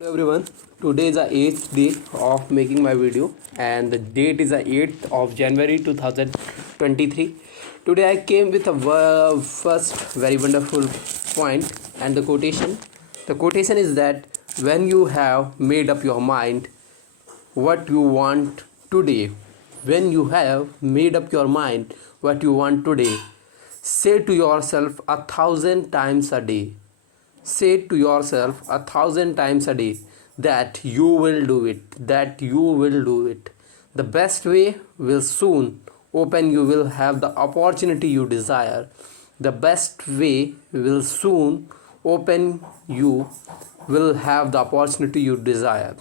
Hello everyone, today is the 8th day of making my video and the date is the 8th of January 2023. Today I came with a first very wonderful point and the quotation. The quotation is that when you have made up your mind what you want today, when you have made up your mind what you want today, say to yourself 1,000 times a day, say to yourself 1,000 times a day that you will do it, that you will do it. The best way will soon open, you will have the opportunity you desire. The best way will soon open, you will have the opportunity you desire.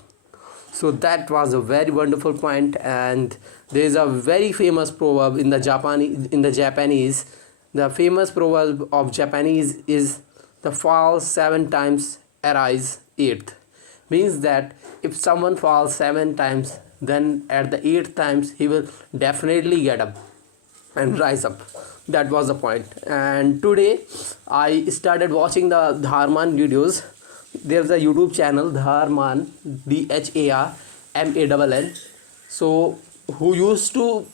So that was a very wonderful point, and there is a very famous proverb in the Japanese. The famous proverb of Japanese is the fall 7 times, arise eighth. Means that if someone falls 7 times, then at the eighth times he will definitely get up and rise up. That was the point. And today I started watching the Dharman videos. There's a YouTube channel, Dharman, Dharmann, so who used to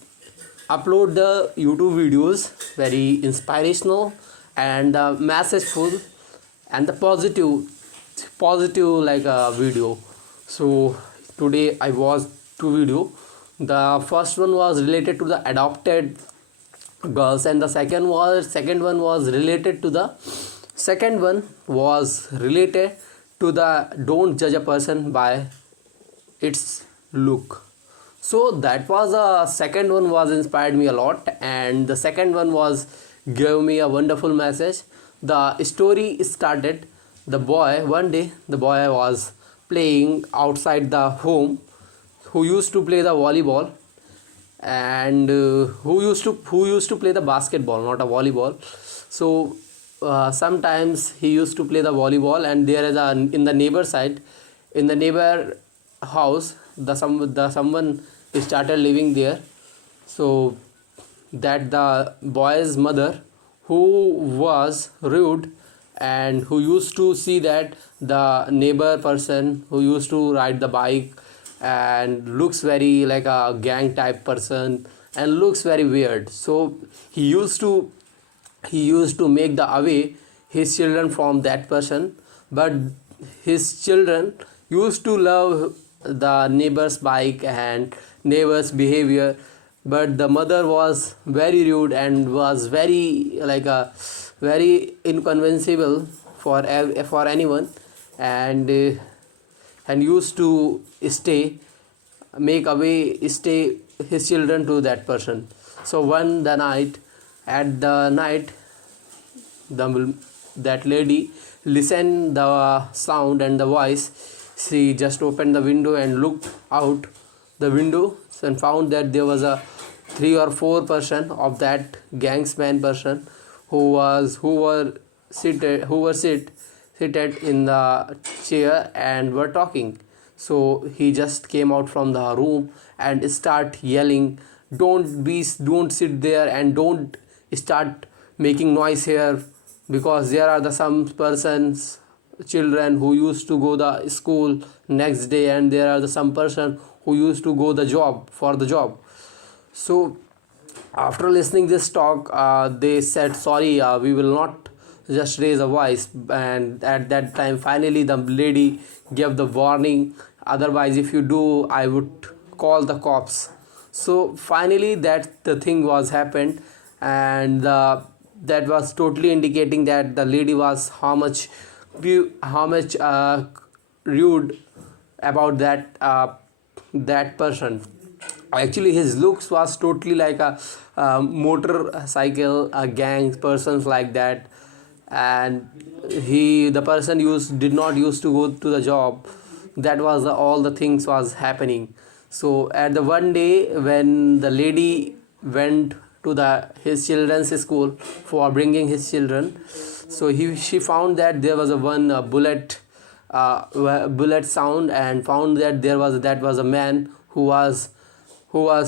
upload the YouTube videos very inspirational and messageful and the positive like a video. So today I watched two video. The first one was related to the adopted girls and the second one was related to the don't judge a person by its look. So that was a second one was inspired me a lot, and the second one was gave me a wonderful message. The story started, one day the boy was playing outside the home, who used to play the volleyball, and who used to play the basketball, not a volleyball. So sometimes he used to play the volleyball, and there is in the neighbor side, in the neighbor house, someone started living there. So that the boy's mother, who was rude and who used to see that the neighbor person who used to ride the bike and looks very like a gang type person and looks very weird, so he used to make the away his children from that person. But his children used to love the neighbor's bike and neighbor's behavior, but the mother was very rude and was very like a very inconceivable for anyone, and used to stay his children to that person. So at the night, that lady listened the sound and the voice. She just opened the window and looked out the window and found that there was a 3 or 4 person of that gangsman person who were seated in the chair and were talking. So he just came out from the room and start yelling, don't sit there and don't start making noise here, because there are some persons children who used to go the school next day, and there are some person who used to go the job. So after listening this talk, they said sorry, we will not just raise a voice. And at that time finally the lady gave the warning, otherwise if you do, I would call the cops. So finally that the thing was happened, and that was totally indicating that the lady was how much rude about that person. Actually his looks was totally like a motorcycle gang persons like that, and the person did not used to go to the job. That was all the things was happening. So at the one day when the lady went to his children's school for bringing his children, so she found that there was one bullet sound, and found that that was a man who was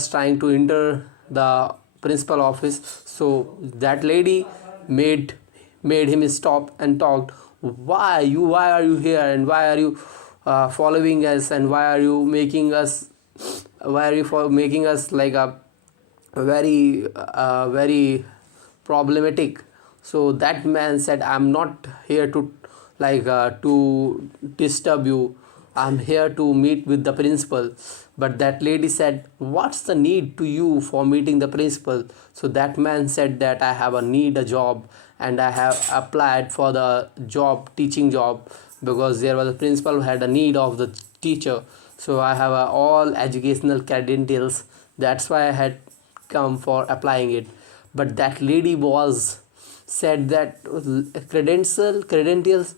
trying to enter the principal office. So that lady made him stop and talked, why are you here, and why are you following us, and why are you making us, why are you for making us like a very problematic. So that man said, I'm not here to to disturb you, I'm here to meet with the principal. But that lady said, what's the need to you for meeting the principal? So that man said that I have a need a job, and I have applied for the job, teaching job, because there was a principal who had a need of the teacher. So I have all educational credentials, that's why I had come for applying it. But that lady was said that credentials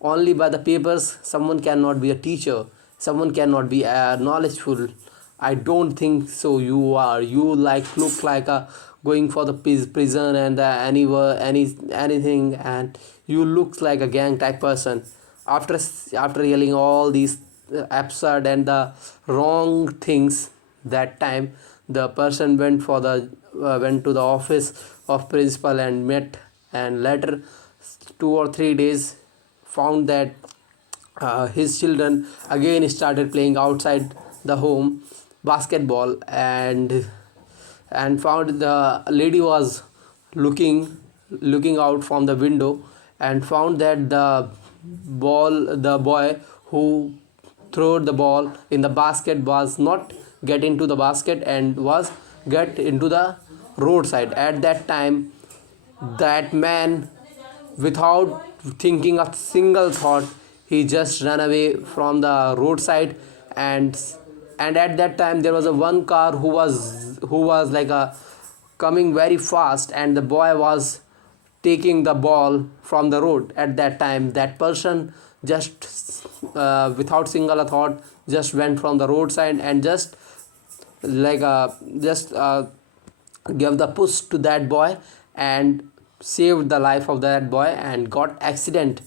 only by the papers, someone cannot be a teacher, someone cannot be knowledgeful. I don't think so. You like look like a going for the prison and anything, and you look like a gang type person. After yelling all these absurd and the wrong things, that time the person went to the office of principal and met, and later 2 or 3 days found that his children again started playing outside the home basketball, and found the lady was looking out from the window, and found that the boy who threw the ball in the basket was not get into the basket, and was get into the roadside. At that time, that man, without thinking a single thought, he just ran away from the roadside. And at that time there was a one car who was like a coming very fast, and the boy was taking the ball from the road. At that time, that person just without single thought just went from the roadside, and just like just gave the push to that boy, and saved the life of that boy, and got accident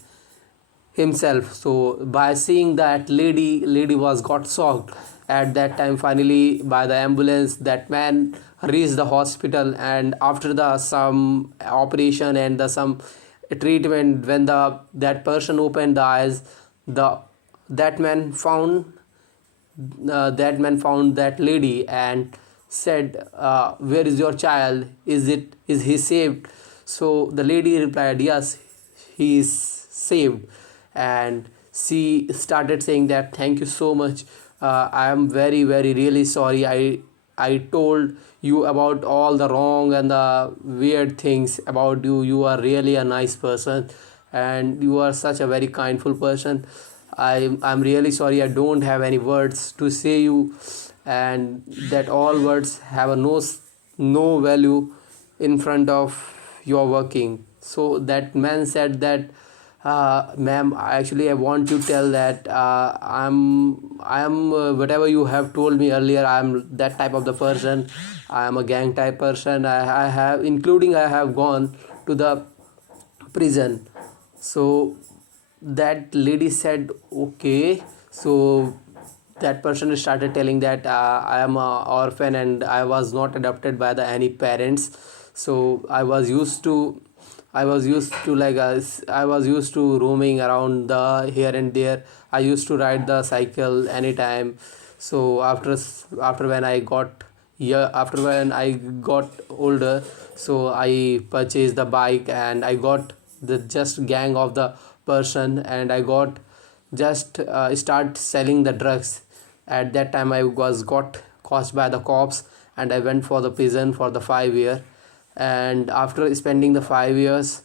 himself. So by seeing that, lady was got shocked. At that time, finally by the ambulance, that man reached the hospital, and after the some operation and the some treatment, when the that person opened the eyes, the that man found that lady, and said, where is your child, is he saved? So the lady replied, yes, he is saved. And she started saying that, thank you so much, I am very very really sorry, I told you about all the wrong and the weird things about you. You are really a nice person, and you are such a very kindful person. I'm really sorry, I don't have any words to say you, and that all words have a no value in front of your working. So that man said that, ma'am, actually I want to tell that, I am whatever you have told me earlier, I am that type of the person, I am a gang type person, I have gone to the prison. So that lady said, okay. So that person started telling that, I am a orphan, and I was not adopted by the any parents. So I was used to roaming around the here and there. I used to ride the cycle anytime. So after when I got, yeah, after when I got older, so I purchased the bike, and I got the just gang of the person, and I got just start selling the drugs. At that time, I was got caught by the cops, and I went for the prison for the 5 year. And after spending the 5 years,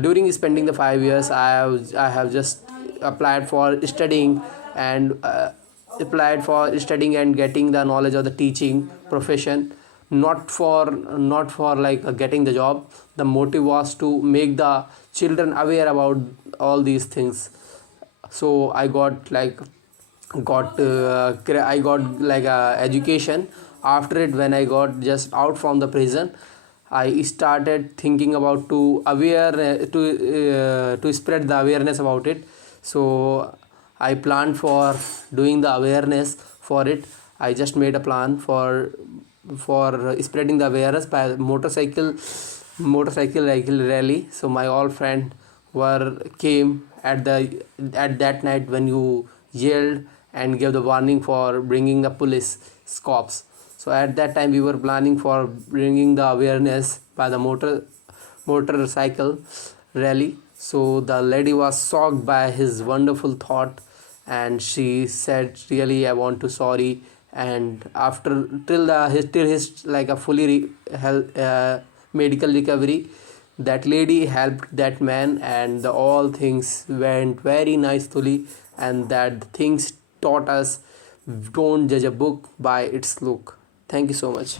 during spending the 5 years, I have just applied for studying, and getting the knowledge of the teaching profession, not for like getting the job. The motive was to make the children aware about all these things. So I got education. After it, when I got just out from the prison, I started thinking about to spread the awareness about it. So I planned for doing the awareness for it. I just made a plan for spreading the awareness by motorcycle rally. So my all friend were came at that night when you yelled and gave the warning for bringing the police cops. So at that time we were planning for bringing the awareness by the motorcycle rally. So the lady was shocked by his wonderful thought, and she said, really I want to sorry. And after till his like a fully medical recovery, that lady helped that man, and all things went very nicely. And that things taught us, don't judge a book by its look. Thank you so much.